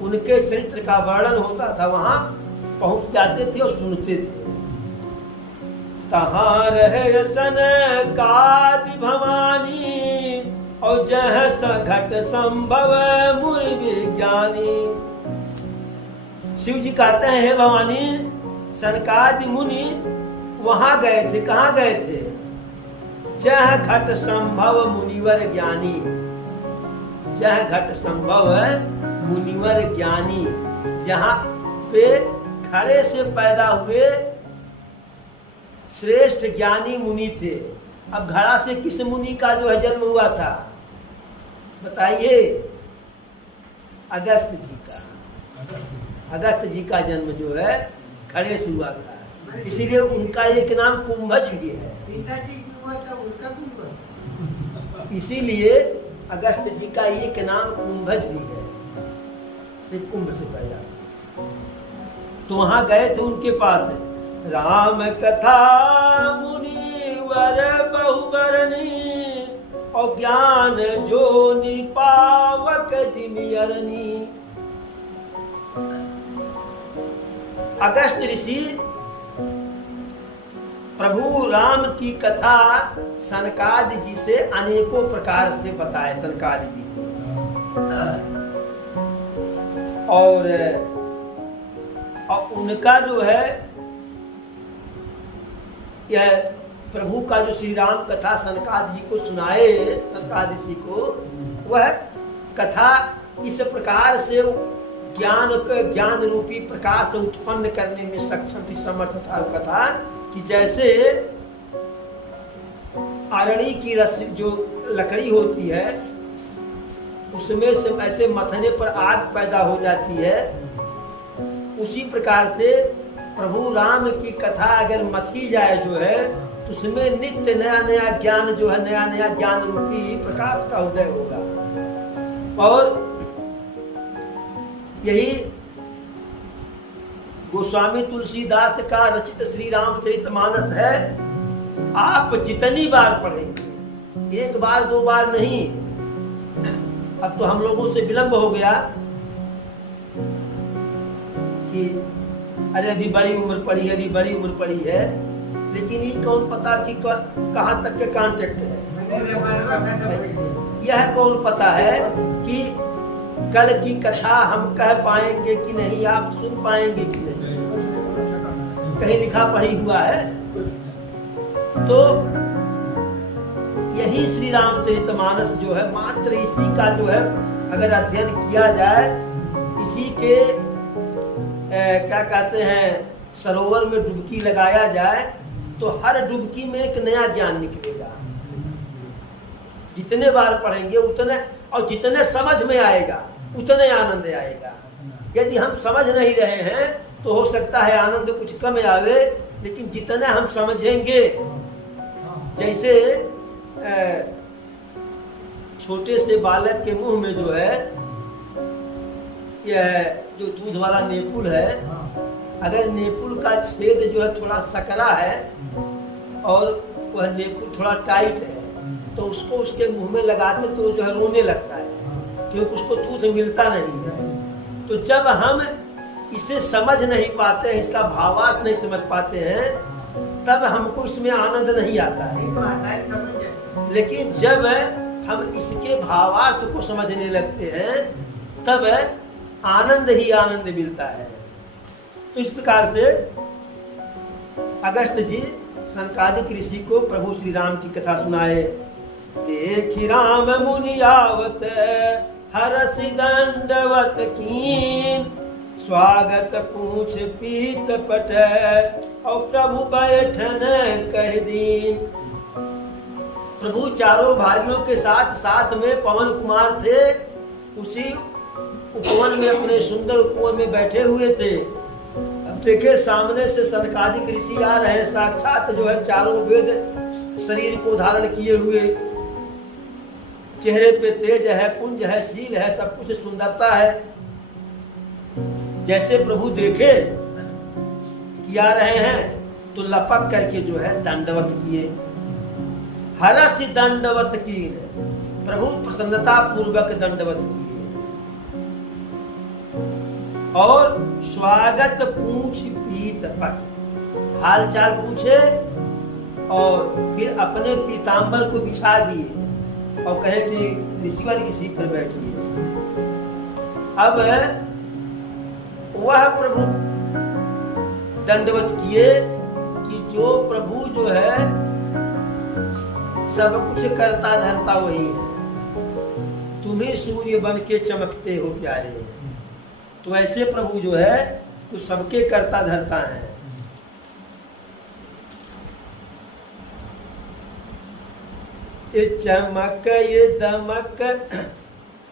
उनके चरित्र का वर्णन होता था, वहां पहुंच जाते थे और सुनते थे। तहां रहे सनकादि भवानी, और जह सघट संभव मुनि विज्ञानी। शिव जी कहते हैं हे भवानी, सनकादि मुनि वहां गए थे। कहाँ गए थे? जह घट संभव मुनिवर ज्ञानी, जह घट संभव मुनिवर ज्ञानी, जहां पे घड़े से पैदा हुए श्रेष्ठ ज्ञानी मुनि थे। अब घड़ा से किस मुनि का जो है जन्म हुआ था बताइए? अगस्त जी का। अगस्त जी का जन्म जो है घड़े से हुआ था, इसीलिए उनका एक नाम कुंभज भी है। इसीलिए अगस्त जी का एक नाम कुंभज भी है, कुंभ से पैदा। तो वहां गए थे उनके पास, राम कथा मुनिवर बहुबरनी, और ज्ञान जो निपावक जिमियरनी। अगस्त ऋषि प्रभु राम की कथा सनकादि जी से अनेकों प्रकार से बताए, सनकादि जी को। और उनका जो है यह प्रभु का जो श्री राम कथा सनकादि जी को सुनाए, सनकादि जी को, वह कथा इस प्रकार से ज्ञान रूपी प्रकाश उत्पन्न करने में सक्षम समर्थ था कथा, कि जैसे अरणी की रस्सी जो लकड़ी होती है उसमें से ऐसे मथने पर आग पैदा हो जाती है, उसी प्रकार से प्रभु राम की कथा अगर मथी जाए जो है तो उसमें नित्य नया नया ज्ञान जो है, नया नया ज्ञान रूपी प्रकाश का उदय होगा। और यही गोस्वामी तुलसीदास का रचित श्री रामचरितमानस है। आप जितनी बार पढ़ेंगे, एक बार दो बार नहीं, अब तो हम लोगों से विलंब हो गया कि अरे अभी बड़ी उम्र पड़ी है, अभी बड़ी उम्र पड़ी है, लेकिन ये कौन पता कि कहाँ तक के कांटेक्ट है। यह कौन पता है कि कल की कथा हम कह पाएंगे कि नहीं, आप सुन पाएंगे कि नहीं, कहीं लिखा पढ़ी हुआ है। तो यही श्री रामचरितमानस जो है, मात्र इसी का जो है अगर अध्ययन किया जाए, इसी के क्या कहते हैं सरोवर में डुबकी लगाया जाए, तो हर डुबकी में एक नया ज्ञान निकलेगा। जितने बार पढ़ेंगे उतने, और जितने समझ में आएगा उतने आनंद आएगा। यदि हम समझ नहीं रहे हैं तो हो सकता है आनंद कुछ कम आवे, लेकिन जितने हम समझेंगे, जैसे छोटे से बालक के मुंह में जो है यह जो दूध वाला नेपुल है, अगर नेपुल का छेद जो है थोड़ा सकरा है और वह नेपुल थोड़ा टाइट है, तो उसको उसके मुंह में लगा दे तो जो है रोने लगता है, क्योंकि उसको दूध मिलता नहीं है। तो जब हम इसे समझ नहीं पाते हैं, इसका भावार्थ नहीं समझ पाते हैं, तब हमको इसमें आनंद नहीं आता है। लेकिन जब हम इसके भावार्थ को समझने लगते हैं, तब आनंद ही आनंद मिलता है। तो इस प्रकार से अगस्त्य जी सनकादिक ऋषि को प्रभु श्री राम की कथा सुनाए। देखि राम मुनि आवत हरसि दंडवत कीन, स्वागत पूछ पीत पट और प्रभु बैठन कह दीन। प्रभु चारों भाइयों के साथ साथ में पवन कुमार थे, उसी उपवन में, अपने सुंदर उपवन में बैठे हुए थे। अब देखे सामने से सनकादिक ऋषि आ रहे हैं, साक्षात जो है चारों वेद शरीर को धारण किए हुए, चेहरे पे तेज है, पुंज है, शील है, सब कुछ सुंदरता है। जैसे प्रभु देखे कि आ रहे हैं तो लपक करके जो है दंडवत किए। हरसि दंडवत कीन, प्रभु प्रसन्नता पूर्वक दंडवत किए और स्वागत पूछ पीत पट, हाल चाल पूछे और फिर अपने पीताम्बर को बिछा दिए और कहे कि ऋषिवर इसी पर बैठिए। अब वह प्रभु दंडवत किए कि जो प्रभु जो है सब कुछ करता धरता वही है, तुम्हें सूर्य बन के चमकते हो प्यारे। तो ऐसे प्रभु जो है तो सबके करता धरता है। ये चमक ये दमक,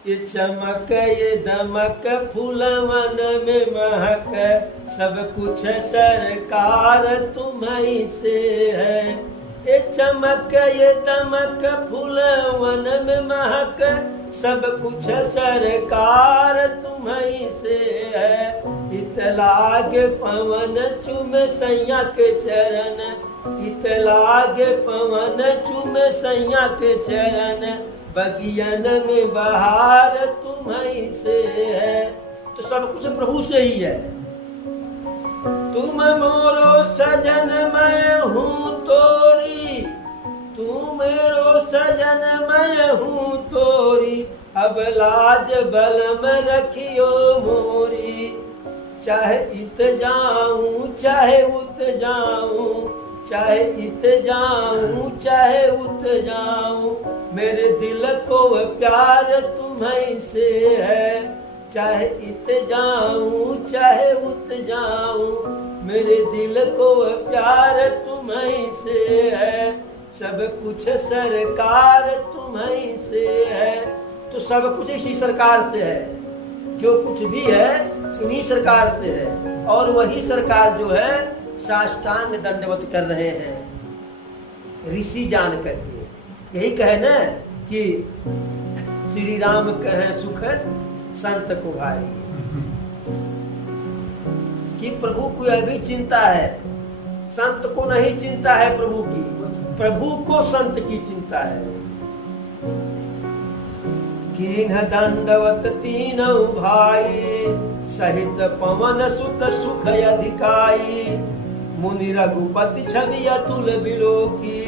ये चमक ये दमक, फूलवन में महक, सब कुछ सरकार तुम्हीं से है। ये चमक ये दमक, फूलवन में महक, सब कुछ सरकार तुम्हीं से है। इत लागे पवन चुम सैया के चरण, इत लागे पवन चुम सैया के चरण, बगियन में बहार तुम्हीं से है। तो सब कुछ प्रभु से ही है। तुम मोरो सजन मैं हूँ तोरी, तू मेरो सजन मैं हूँ तोरी, अब लाज बलम रखियो मोरी। चाहे इत जाऊं चाहे उत जाऊं, चाहे इत जाऊं चाहे उत जाऊं, मेरे दिल को प्यार तुम्हीं से है। चाहे इत जाऊं चाहे उत जाऊं, मेरे दिल को प्यार तुम्हीं से है। सब कुछ सरकार तुम्हीं से है। तो सब कुछ इसी सरकार से है, जो कुछ भी है इन्हीं सरकार से है। और वही सरकार जो है साष्टांग दंडवत कर रहे हैं ऋषि जान करके। यही कहे न कि श्री राम कहे सुख संत को भाई, कि प्रभु को अभी चिंता है, संत को नहीं चिंता है प्रभु की, प्रभु को संत की चिंता है। कीन्ह दंडवत तीनऊ भाई, सहित पवन सुत सुख अधिकाई, मुनि रघुपति छवि अतुल बिलोकी,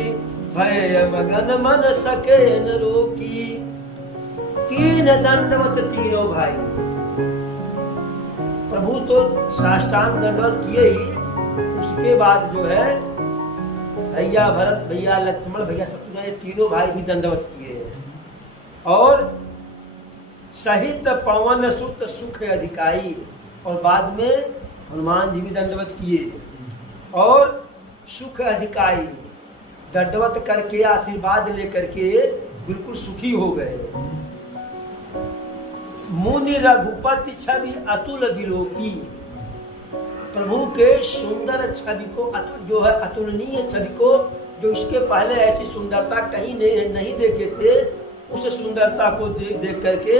भय मगन मन सके न रोकी। कीन दंडवत तीनों भाई, प्रभु तो साष्टांग दंडवत किए ही, उसके बाद जो है भैया भरत, भैया लक्ष्मण, भैया शत्रुघ्न, ये तीनों भाई भी दंडवत किए हैं। और सहित पवन सुत सुख अधिकाई, और बाद में हनुमान जी भी दंडवत किए। और सुख अधिकाई, दंडवत करके आशीर्वाद लेकर के बिल्कुल सुखी हो गए। मुनि रघुपति छवि अतुल बिलोकी, प्रभु के सुंदर छवि को, जो है अतुलनीय छवि को, जो इसके पहले ऐसी सुंदरता कहीं नहीं देखे थे, उस सुंदरता को देख करके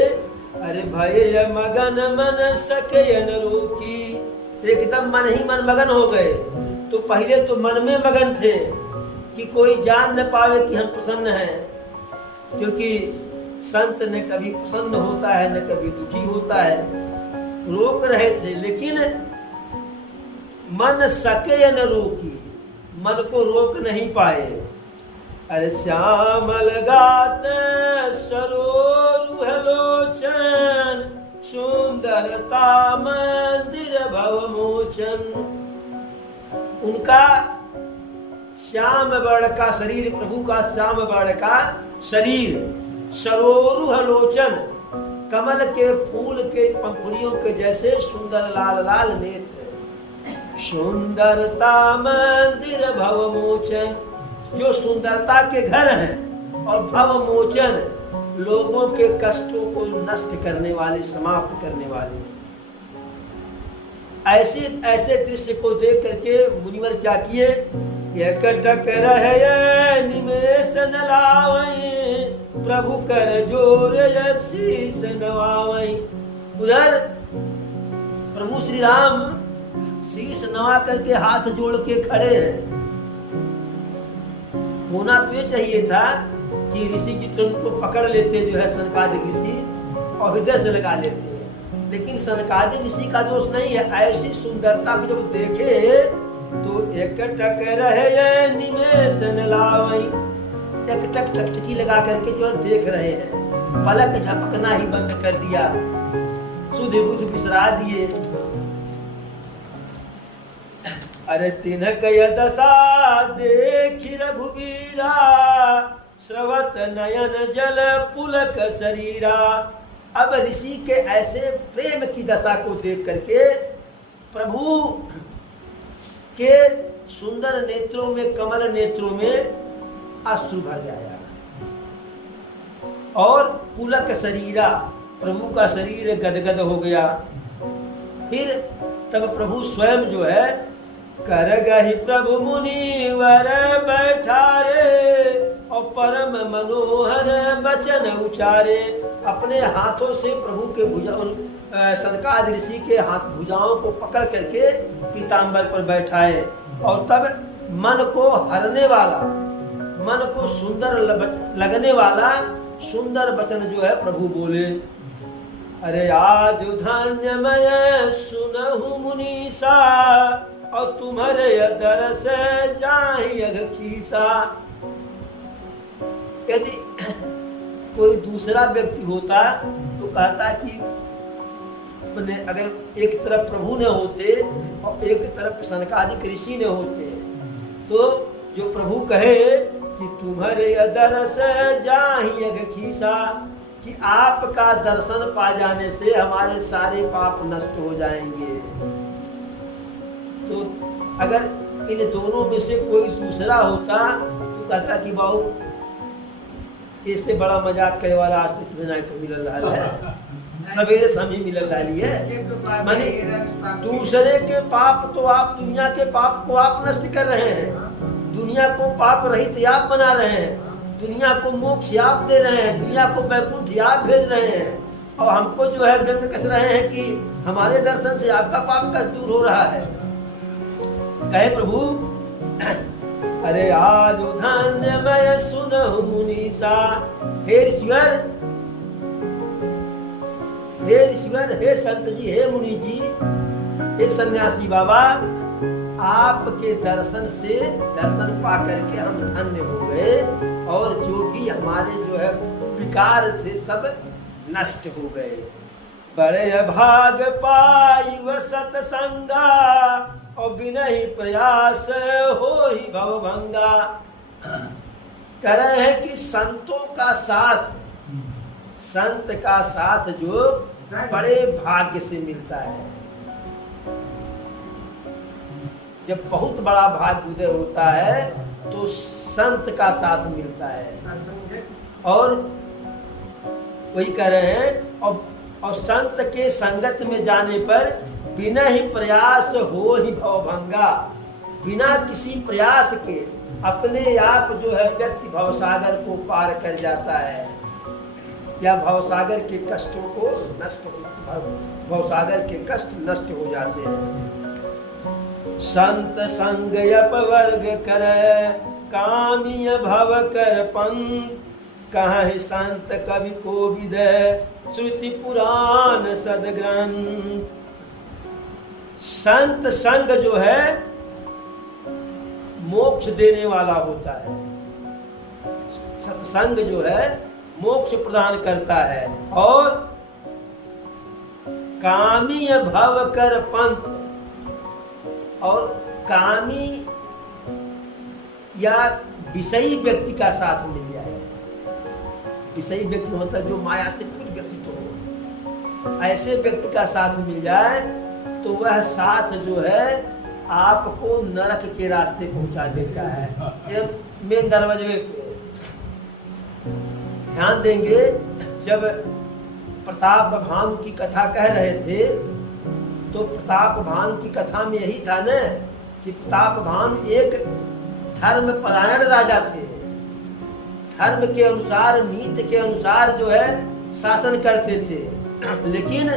अरे भय मगन मन सके न रोकी, एकदम मन ही मन मगन हो गए। तो पहले तो मन में मगन थे कि कोई जान न पावे कि हम प्रसन्न हैं, क्योंकि संत न कभी प्रसन्न होता है न कभी दुखी होता है, रोक रहे थे। लेकिन मन सके न रोकी, मन को रोक नहीं पाए। अरे श्यामल गात सरोरुह लोचन, सुंदरता मंदिर भव मोचन। उनका श्याम वर्ण का शरीर, प्रभु का श्याम वर्ण का शरीर, सरोरुह लोचन, कमल के फूल के पंखुड़ियों के जैसे सुंदर लाल लाल नेत्र, सुंदरता मंदिर भव मोचन, जो सुंदरता के घर हैं, और भव मोचन, लोगों के कष्टों को नष्ट करने वाले, समाप्त करने वाले। ऐसे दृश्य को देख करके मुनिवर क्या किए, एकटक रहे निमेष न लावई, प्रभु कर जोर शीस नवावई। उधर प्रभु श्री राम शीश नवा करके हाथ जोड़ के खड़े हैं। होना तो ये चाहिए था कि ऋषि जी तो उनको पकड़ लेते, जो है सनकादिक ऋषि, और हृदय से लगा लेते, लेकिन सनकादिक ऋषि का दोष नहीं है। ऐसी सुंदरता को जब देखे तो एक टक रहे निमेष न लावई, एक टक टकटकी लगा करके जो देख रहे हैं, पलक झपकना ही बंद कर दिया, सुध बुध बिसरा दिए। अरे तिन्हक दशा देखि रघुबीरा, स्रवत नयन जल पुलक शरीरा। अब ऋषि के ऐसे प्रेम की दशा को देख करके प्रभु के सुंदर नेत्रों में, कमल नेत्रों में अश्रु भर गया, और पुलक शरीरा, प्रभु का शरीर गदगद हो गया। फिर तब प्रभु स्वयं जो है कर गहि प्रभु मुनिवर बैठारे, और परम मनोहर वचन उचारे। अपने हाथों से प्रभु के भुजाओं, सनकादि ऋषि के हाथ भुजाओं को पकड़ करके पीताम्बर पर बैठाए, और तब मन को हरने वाला, मन को सुंदर लगने वाला सुंदर वचन जो है प्रभु बोले। अरे आज धन्यमय सुनहु मुनीसा, और तुम्हारे दरस जाहि अघखीसा। यदि कोई दूसरा व्यक्ति होता तो कहता कि अगर एक तरफ प्रभु ने होते और एक तरफ सनकादिक ऋषि ने होते, तो जो प्रभु कहे कि तुम्हारे दरस जाहि अघखीसा, कि आपका दर्शन पा जाने से हमारे सारे पाप नष्ट हो जाएंगे। तो अगर इन दोनों में से कोई दूसरा होता तो कहता कि बाबू इससे बड़ा मजाक करे वाला आज तो तुम्हें ना मिल रहा है, सवेरे समय मिल रही है। माने दूसरे के पाप तो आप, दुनिया के पाप को आप नष्ट कर रहे हैं, दुनिया को पाप रहित आप बना रहे हैं, दुनिया को मोक्ष आप दे रहे हैं, दुनिया को वैकुंठ आप भेज रहे हैं, और हमको जो है व्यंग कस रहे हैं कि हमारे दर्शन से आपका पाप का दूर हो रहा है। कहे प्रभु अरे आज धन्यमय सुनहु मुनीसा। हे ऋषिवर, हे ऋषिवर, हे संत जी, हे मुनि जी, हे सन्यासी बाबा, आपके दर्शन से दर्शन पा करके हम धन्य हो गए, और जो भी हमारे जो है विकार थे सब नष्ट हो गए। बड़े भाग पाई व सतसंगा, और बिना ही प्रयास हो ही भवभंगा। कह रहे हैं कि संतों का साथ, संत का साथ जो बड़े भाग्य से मिलता है। जब बहुत बड़ा भाग्य उदय होता है तो संत का साथ मिलता है। और वही कह रहे हैं, और संत के संगत में जाने पर बिना ही प्रयास हो ही भवभंगा। बिना किसी प्रयास के अपने आप जो है व्यक्ति भवसागर को पार कर जाता है, या भवसागर के कष्टों को नष्ट भवसागर के कष्ट नष्ट हो जाते हैं। संत संग अपवर्ग कर कामिय भव कर पंथ, कहाँ संत कवि को विदय श्रुति पुराण सदग्रंथ। संत संग जो है मोक्ष देने वाला होता है। सत्संग जो है मोक्ष प्रदान करता है। और कामी भव कर पंथ, और कामी या विषयी व्यक्ति का साथ मिल जाए। विषयी व्यक्ति मतलब जो माया से खुद ग्रसित हो, ऐसे व्यक्ति का साथ मिल जाए तो वह साथ जो है आपको नरक के रास्ते पहुंचा देता है। ये मेन दरवाजे पे ध्यान देंगे। जब प्रताप भानु की कथा कह रहे थे तो प्रताप भानु की कथा में यही था न कि प्रताप भानु एक धर्म परायण राजा थे। धर्म के अनुसार, नीति के अनुसार जो है शासन करते थे, लेकिन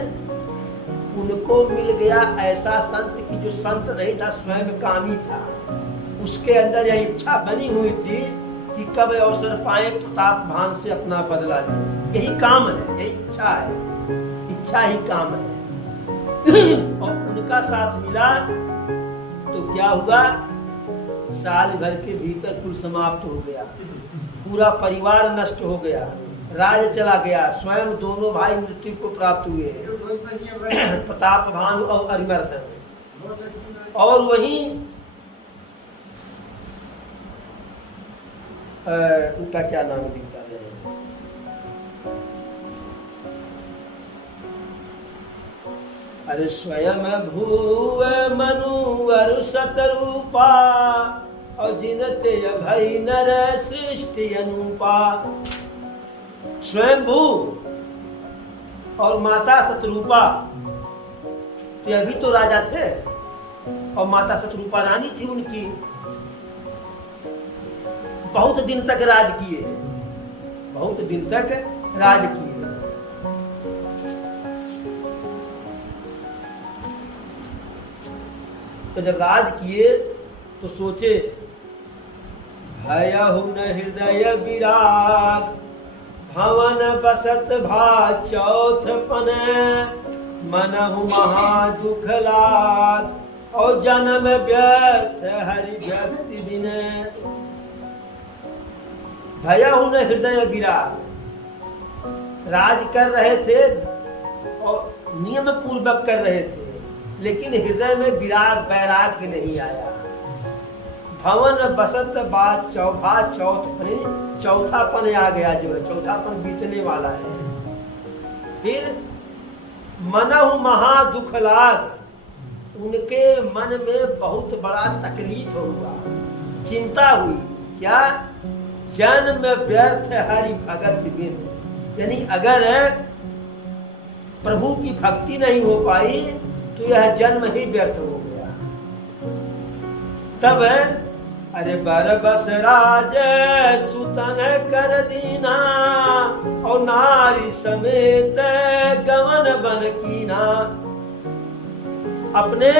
उनको मिल गया ऐसा संत कि जो संत नहीं था, स्वयं कामी था। उसके अंदर यह इच्छा बनी हुई थी कि कब अवसर पाए प्रताप भानु से अपना बदला ले। यही काम है, यही इच्छा है, इच्छा ही काम है। और उनका साथ मिला तो क्या हुआ, साल भर के भीतर कुल समाप्त हो गया, पूरा परिवार नष्ट हो गया, राज चला गया, स्वयं दोनों भाई मृत्यु को प्राप्त हुए, प्रताप भानु और अरिमर्दन। और वहीं उनका क्या नाम दिखता है, अरे स्वयं भूव मनुवर सतरूपा, और जिनते भई नर सृष्टि अनुपा। स्वयं भू और माता सतरूपा, तो अभी तो राजा थे, और माता सतरूपा रानी थी उनकी। बहुत दिन तक राज किए, बहुत दिन तक राज किए। तो जब राज किए तो सोचे, भयहु न हृदय विराग, भवन बसत भा चौथ पन, मनहु महा दुख लाग, और जन्म व्यर्थ हरि भक्ति बिन। भयहु न हृदय विराग, राज कर रहे थे और नियम पूर्वक कर रहे थे, लेकिन हृदय में विराग वैराग्य नहीं आया। भवन बसत बात चौभा चौथपने, चौथापन आ गया, जो है चौथापन बीतने वाला है। फिर मनहु महा दुख लाग, उनके मन में बहुत बड़ा तकलीफ हुआ, चिंता हुई। क्या, जन्म व्यर्थ हरि भगत बिन, यानी अगर प्रभु की भक्ति नहीं हो पाई तो यह जन्म ही व्यर्थ हो गया। तब अरे बरबस राज सुतन कर दीना, और नारी समेत गमन बन कीना। अपने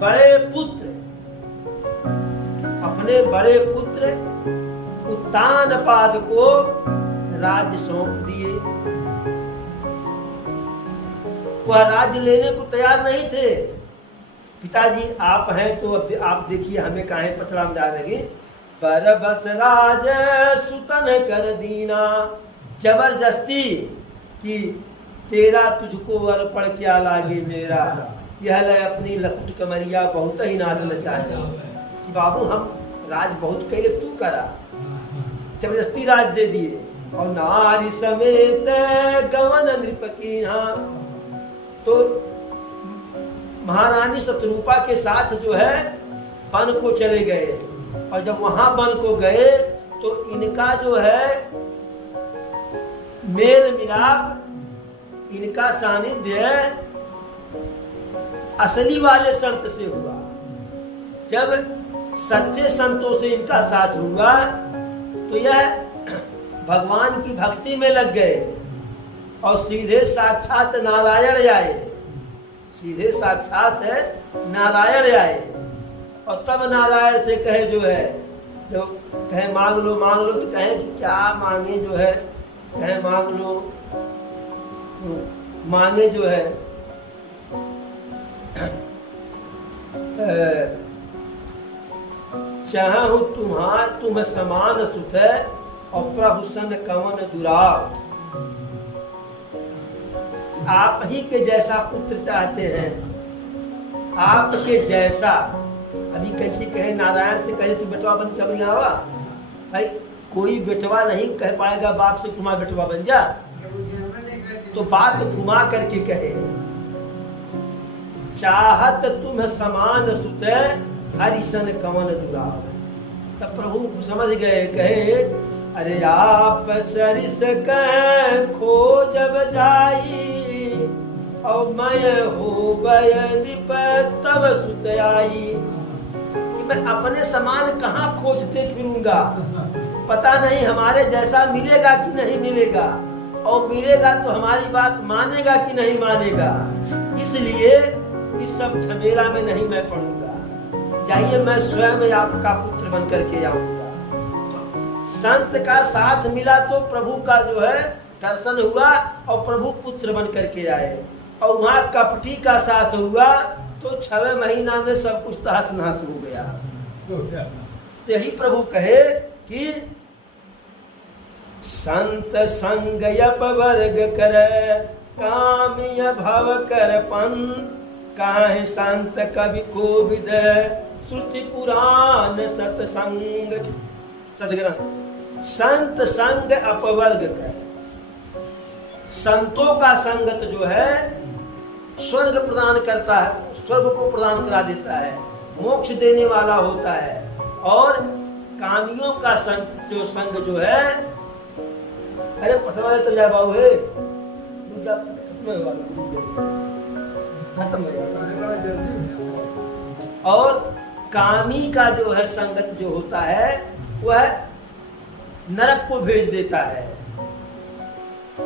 बड़े पुत्र उत्तानपाद को राज्य सौंप दिए। वह राज्य लेने को तैयार नहीं थे, पिताजी आप हैं तो अब आप देखिए हमें काहे पछड़ा में जा रहे। पर बस राज सुतन कर दीना, जबरदस्ती कि तेरा तुझको अर्पण क्या लागे मेरा, यह ले अपनी लकुट कमरिया बहुत ही नाचना चाहे कि बाबू हम राज बहुत कैले तू करा, जबरदस्ती राज दे दिए। और नारी समेत गवन नृपकीना, तो महारानी शत्रुपा के साथ जो है वन को चले गए, और जब वहां वन को गए तो इनका जो है मेल मिलाप, इनका सानिध्य असली वाले संत से हुआ। जब सच्चे संतों से इनका साथ हुआ तो यह भगवान की भक्ति में लग गए और सीधे साक्षात नारायण आए, सीधे साक्षात नारायण आए। और तब नारायण से कहे जो है, जो कहे मांग लो तो कहे कि क्या मांगे जो है, कहे मांग लो, मांगे जो है चाहूं तुम समान सुत है और प्रभु सन कवन दुराव। आप ही के जैसा पुत्र चाहते हैं, आपके जैसा। अभी कैसे कहे नारायण से कहे तू बेटवा बन कब आवा, भाई कोई बेटवा नहीं कह पाएगा बाप से तुम्हारा बेटवा बन जा, तो बात घुमा करके कहे चाहत तुम समान सुत हरिसन कवन दुराव। तब प्रभु समझ गए, कहे अरे आप सरिस कह खोजब जाई और मैं हो नृप तब सुत आई। कि मैं अपने समान कहाँ खोजते फिरूंगा, पता नहीं हमारे जैसा मिलेगा कि नहीं मिलेगा, और मिलेगा तो हमारी बात मानेगा कि नहीं मानेगा। इसलिए इस सब झमेला में नहीं मैं पढ़ूंगा, जाइए मैं स्वयं आपका पुत्र बन करके आऊंगा। संत का साथ मिला तो प्रभु का जो है दर्शन हुआ और प्रभु पुत्र बन करके आए, और वहां कपटी का साथ हुआ तो 6वें महीना में सब कुछ तहस नहस हो गया। तो यही प्रभु कहे कि संत संग वर्ग कर काम्य भव कर पन, काहे संत कवि को विद श्रुति पुराण सतसंग। सदग्रंथ संत संग अपवर्ग कर, संतों का संगत जो है स्वर्ग प्रदान करता है, स्वर्ग को प्रदान करा देता है, मोक्ष देने वाला होता है। और कामियों का संग जो है, अरे पसवा चल जाए बाबू है खत्म हो जाएगा। और कामी का जो है संगत जो होता है वह नरक को भेज देता है।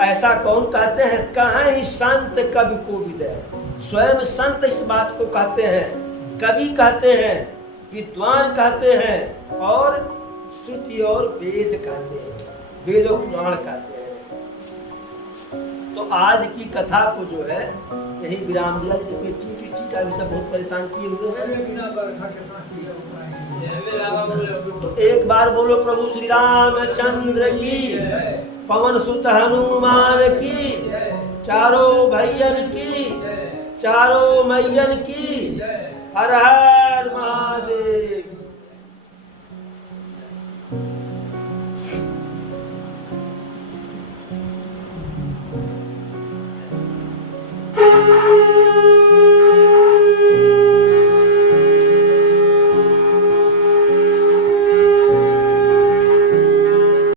ऐसा कौन कहते हैं, कहाँ ही संत कवि को विदय। स्वयं संत इस बात को कहते हैं, कवि कहते हैं, विद्वान कहते हैं, और श्रुति और वेद कहते हैं, वेद और पुराण कहते हैं। तो आज की कथा को जो है यही विराम दिया। चीटी चीटा भी सब बहुत परेशान किए हुए हैं। तो एक बार बोलो प्रभु श्री रामचंद्र की, पवन सुत हनुमान की, चारों भैयन की, चारों मैयन की, हर हर महादेव।